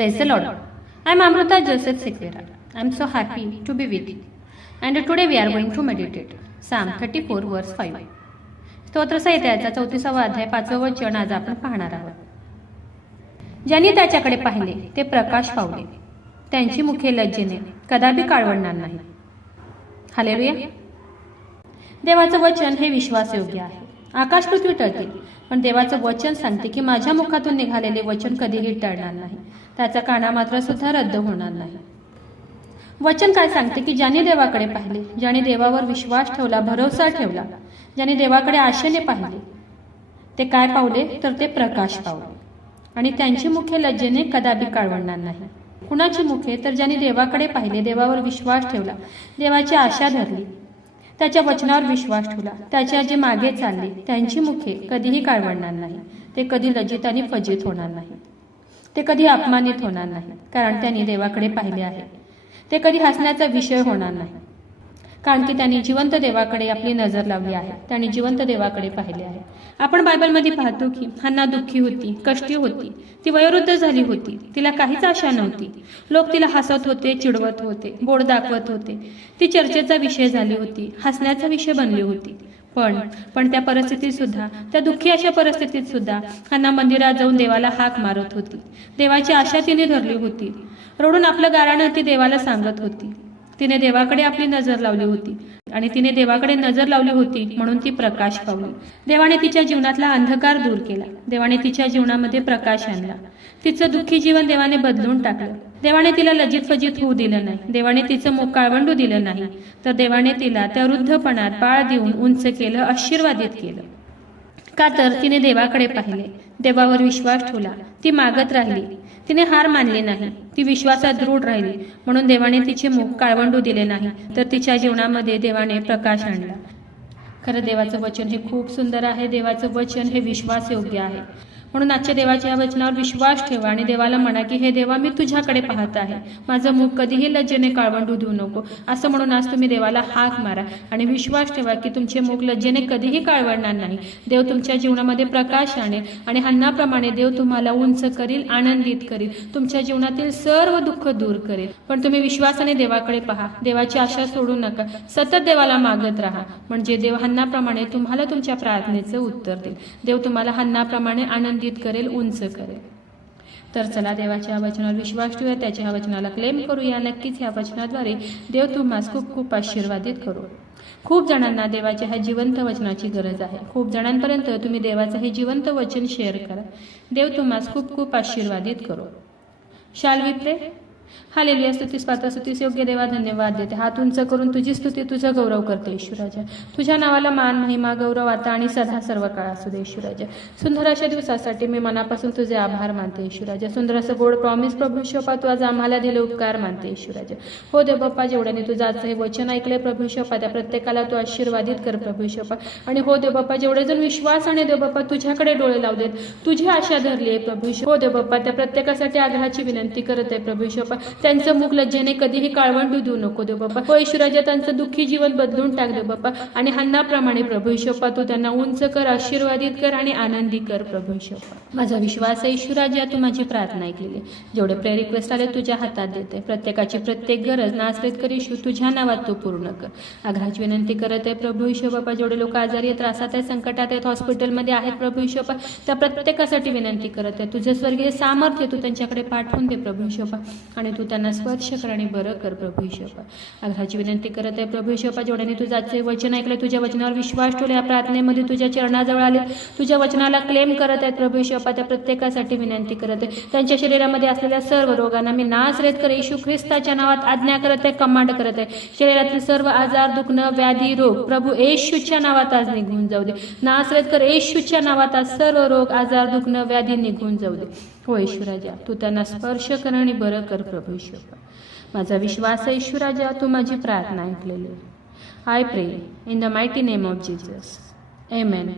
Praise the Lord. I am Amrita Joseph Sequeira. I am so happy to be with you. And today we are going to meditate Psalm 34 verse 5. स्तोत्र संहितेचा 34वा अध्याय 5वे वचन आज आपण पाहणार आहोत. ज्यांनी त्याच्याकडे पाहिले ते प्रकाश पावले, त्यांची मुखे लज्जेने कदापि काळवणार नाही. हालेलुया. देवाचं वचन हे विश्वासयोग्य आहे. आकाश पृथ्वी टळतील, पण देवाचं वचन सांगते की माझ्या मुखातून निघालेले वचन कधीही टळणार नाही. त्याचा काना मात्र सुद्धा रद्द होणार नाही. वचन काय सांगते की ज्यांनी देवाकडे पाहिले, ज्यांनी देवावर विश्वास ठेवला, भरोसा ठेवला, ज्यांनी देवाकडे आशेने पाहिले, ते काय पावले तर ते प्रकाश पावले, आणि त्यांची मुखे लज्जेने कदापि काळवणार नाही. कुणाची मुखे तर ज्यांनी देवाकडे पाहिले, देवावर विश्वास ठेवला, देवाची आशा धरली, त्याच्या वचनावर विश्वास ठेवला, त्याच्या जे मागे चालले, त्यांची मुखे कधीही काळवणार नाही. ते कधी लज्जित आणि फजित होणार नाही. ते कधी अपमानित होणार नाही, कारण त्यांनी देवाकडे पाहिले आहे. ते कधी हसण्याचा विषय होणार नाही, कारण की त्यांनी जिवंत देवाकडे आपली नजर लावली आहे. त्यांनी जिवंत देवाकडे पाहिले आहे. आपण बायबलमध्ये पाहतो की हन्ना दुःखी होती, कष्टी होती, ती वयोवृद्ध झाली होती, तिला काहीच आशा नव्हती. लोक तिला हसत होते, चिडवत होते, बोट दाखवत होते. ती चर्चेचा विषय झाली होती, हसण्याचा विषय बनली होती. पण त्या परिस्थितीत सुद्धा, त्या दुःखी अशा परिस्थितीत सुद्धा हन्ना मंदिरात जाऊन देवाला हाक मारत होती. देवाची आशा तिने धरली होती. रडून आपलं गाऱ्हाण ती देवाला सांगत होती. तिने देवाकडे आपली नजर लावली होती, आणि तिने देवाकडे नजर लावली होती म्हणून ती प्रकाश पावली. देवाने तिच्या जीवनातला अंधकार दूर केला. देवाने तिच्या जीवनामध्ये प्रकाश आणला. तिचं दुःखी जीवन देवाने बदलून टाकलं. देवाने तिला लज्जित फजित होऊ दिलं नाही. देवाने तिचं मुख काळवंडू दिलं नाही, तर देवाने तिला त्या वृद्धपणात बाळ देऊन उंच केलं, आशीर्वादित केलं. का तर तिने देवाकडे पाहिले, देवावर विश्वास ठेवला, ती मागत राहिली, तिने हार मानली नाही, ती विश्वासात दृढ राहिली. म्हणून देवाने तिचे मुख काळवंडू दिले नाही, तर तिच्या जीवनामध्ये देवाने प्रकाश आणला. खरं देवाचं वचन हे खूप सुंदर आहे. देवाचं वचन हे विश्वासयोग्य आहे. म्हणून आजच्या देवाच्या वचनावर विश्वास ठेवा आणि देवाला म्हणा की हे देवा, मी तुझ्याकडे पाहत आहे, माझं मुख कधीही लज्जेने काळवंडू देऊ नको. असं म्हणून आज तुम्ही देवाला हाक मारा आणि विश्वास ठेवा की तुमचे मुख लज्जेने कधीही काळवडणार नाही. देव तुमच्या जीवनामध्ये प्रकाश आणेल, आणि हन्नाप्रमाणे देव तुम्हाला उंच करील, आनंदित करील, तुमच्या जीवनातील सर्व दुःख दूर करेल. पण तुम्ही विश्वासाने देवाकडे पहा, देवाची आशा सोडू नका, सतत देवाला मागत राहा, म्हणजे देव हन्नाप्रमाणे तुम्हाला तुमच्या प्रार्थनेचं उत्तर देईल. देव तुम्हाला हन्नाप्रमाणे आनंदित करेल, उंच करेल. तर चला देवाच्या वचनावर विश्वास ठेवूया, त्याच्या वचनाला क्लेम करूया. नक्कीच ह्या वचनाद्वारे देव तुम्हाला खूप खूप आशीर्वादित करू. खूप जणांना देवाच्या ह्या जिवंत वचनाची गरज आहे. खूप जणांपर्यंत तुम्ही देवाचं हे जिवंत वचन शेअर करा. देव तुम्हाला खूप खूप आशीर्वादित करू. शाल वी प्रे. हालेलुया. स्तुतीस पात्र, स्तुतीस योग्य देवा, धन्यवाद देते. हात उंच करून तुझी स्तुती, तुझा गौरव करते ईश्वराजा. तुझ्या नावाला मान, महिमा, गौरव आता आणि सदा सर्व काळ असू दे ईश्वराजा. सुंदर अशा दिवसासाठी मी मनापासून तुझे आभार मानते ईश्वराजा. सुंदर असं गोड प्रॉमिस प्रभू शोपा तू आज आम्हाला दिले उपकार मानते ईश्वराजा. हो देव बाप्पा, जेवढ्याने तुझं आजचं हे वचन ऐकलंय प्रभू शोपा, त्या प्रत्येकाला तू आशीर्वादित कर प्रभू शोपा. आणि हो देव बाप्पा, जेवढे जण विश्वासाने देव बाप्पा तुझ्याकडे डोळे लावू देत, तुझी आशा धरली आहे प्रभू शोपा. हो देव बाप्पा, त्या प्रत्येकासाठी आग्रहाची विनंती करत आहे प्रभू शोपा. त्यांचं मुख लज्जेने कधीही काळवंडू देऊ नको देव बाप्पा. हो ईश्वराजा, त्यांचं दुःखी जीवन बदलून टाक देव बाप्पा, आणि हन्नाप्रमाणे प्रभू ईश्वपा तू त्यांना उंच कर, आशीर्वादित कर आणि आनंदी कर प्रभू ईश्वपा. माझा विश्वास आहे ईश्वराजा, तू माझी प्रार्थना ऐकलेली. जेवढे प्रेयर रिक्वेस्ट आले तुझ्या हातात देते. प्रत्येकाची प्रत्येक गरज नासरेत कर येशू, तुझ्या नावात तू पूर्ण कर. आग्रहाची विनंती करत आहे प्रभू ईश्वपा. जेवढे लोक आजारी आहेत, त्रासात आहेत, संकटात आहेत, हॉस्पिटलमध्ये आहेत प्रभू ईश्वपा, त्या प्रत्येकासाठी विनंती करत आहे. तुझे स्वर्गीय सामर्थ्य तू त्यांच्याकडे पाठवून दे प्रभू ईश्वपा, आणि तू त्यांना स्पर्श कर आणि बरं कर प्रभू ईश्वपा. आग्रहाची विनंती करत आहे प्रभू ईश्वपा. जेवढ्याने तुझं आजचे वचन ऐकलं, तुझ्या वचनावर विश्वास ठेवला, या प्रार्थनेमध्ये तुझ्या चरणाजवळ आले, तुझ्या वचनाला क्लेम करत आहेत प्रभू ईश्वपा, त्या प्रत्येकासाठी विनंती करत आहे. त्यांच्या शरीरामध्ये असलेल्या सर्व रोगांना मी नासरेत कर येशू ख्रिस्ताच्या नावात आज्ञा करत आहे, कमांड करत आहे. शरीरातील सर्व आजार, दुखणं, व्याधी, रोग प्रभू येशूच्या नावात आज निघून जाऊ दे. नासरेत कर येशूच्या नावात आज सर्व रोग, आजार, दुखणं, व्याधी निघून जाऊ दे. हो ईश्वराजा, तू त्यांना स्पर्श कर आणि बरं कर प्रभू ईश्वपा. माझा विश्वास आहे ईश्वराजा, तू माझी प्रार्थना ऐकलेली. आय प्रे in the mighty name of Jesus. Amen.